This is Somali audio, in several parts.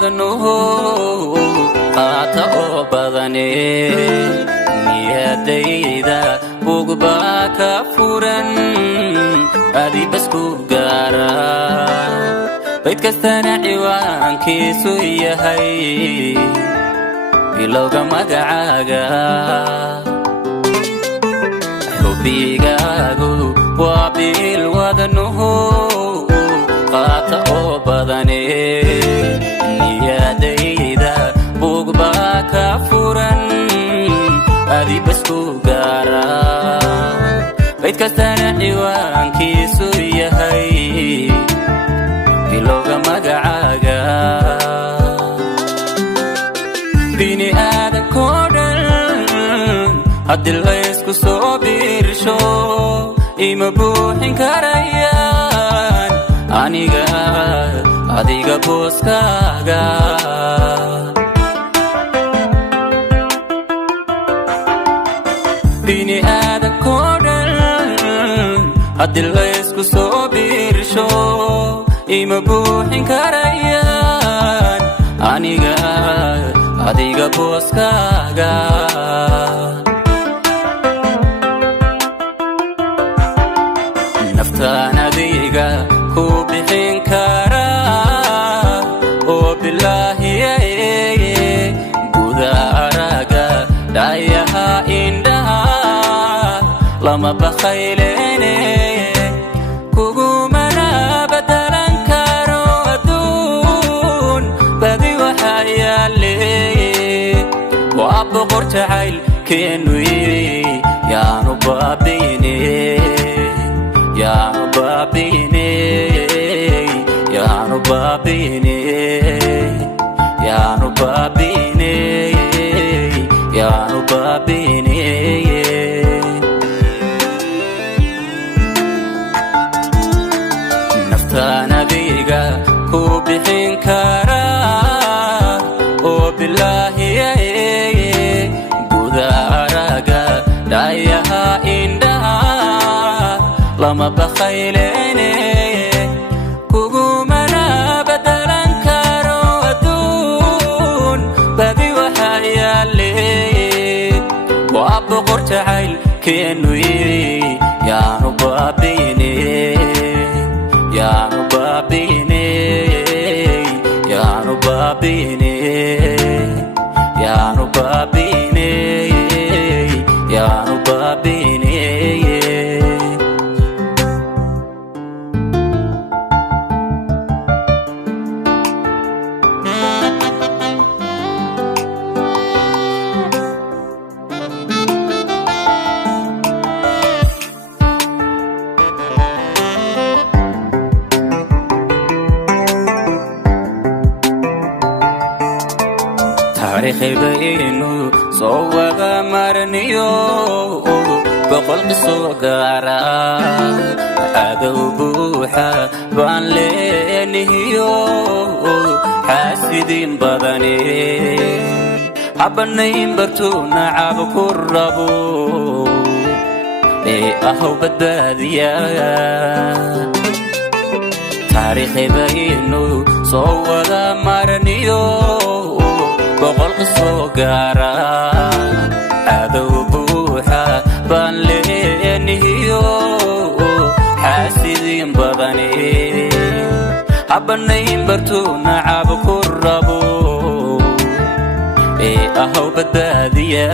wadnuhu qaata oo badane niyadayda bugbaa ka furan adi bas ku gaara bayd kastana ciwaankiisu yahay bilowga magacaaga xubbigaagu waa bil wadnuhu qaata oo badane niyadayda bugbaa ka furan adi bas ku gaara bayd kastana ciwaankiisu yahay bilowga magacaaga bini aadankoo dhan haddii laysku soo biirsho ima buuxin karayaan aniga adiga booskaaga bini aadankoo dhan haddii laysku soo biirsho ima buuxin karayaan aniga adiga booskaaga naftaan adiga ku bixin karaa oo bilaahiye guda araga dhayaha indhaha lama bakhaylene kugumana badalan karo adduun badi waxaa yaale waa boqor jacaylkeenu yaanu baabiine yaanu baabiine yaanu baabiine yaanu baabiine yaanu baabiine naftaan adiga ku bixin karaa oo bilaahiye guda araga dhayaha indhaha lama bakhaylene kugumana badalan karo adduun badi waxaa yaale waa boqor jacaylkeenu yaanu baabiine yaanu baabiine yaanu baabiine yaanu baabiine yaanu baabiine taariikhibaynu soo wada marniyo boqol qiso gaara cadow buuxa baan leenahiyo xaasidiin badane habanayn bartuu nacab ku rabo ee ahow badbaadiya taariikhibaynu soo wada marniyo boqol qiso gaara cadow buuxa baan leenahiyo xaasidiin badane habanayn bartuu nacab ku rabo ee ahow badbaadiya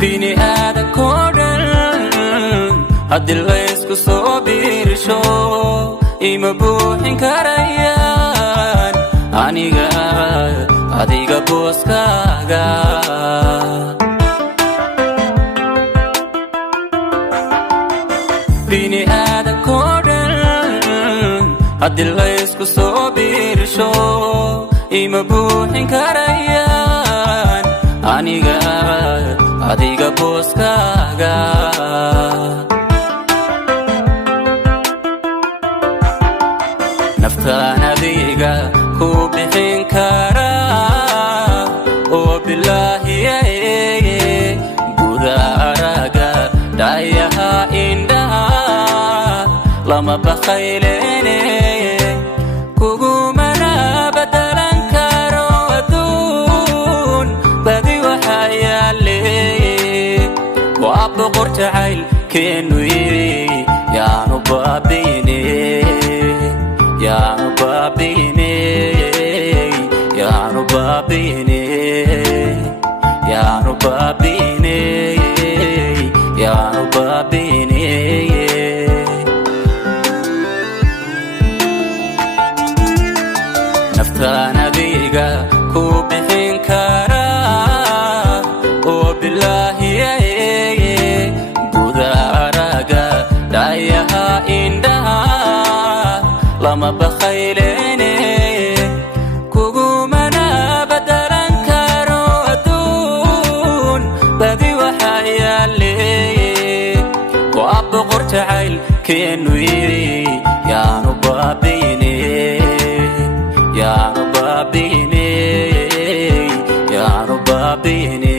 bini aadankoo dhan haddii laysku soo biirsho ima buuxin karayaan aniga adiga booskaaga bini aadankoo dhan haddii laysku soo biirsho ima buuxin karayaan aniga adiga booskaaga naftaan adiga ku bixin karaa oo bilaahiye guda araga dhayaha indhaha lama bakhaylene kugu boqor jacaylkeenu yaanu baabine yaanu baabine yaanu baabine yaanu baabine yaanu baabine naftaan adiga ku bixin kara oo bilaahi guda araga dhayaha indhaha lama bakhaylene kugumana badalan karo aduun badi waxa yaale waa boqor jacaylkeenu yaanu baabine yaanu baabine yaanu baabine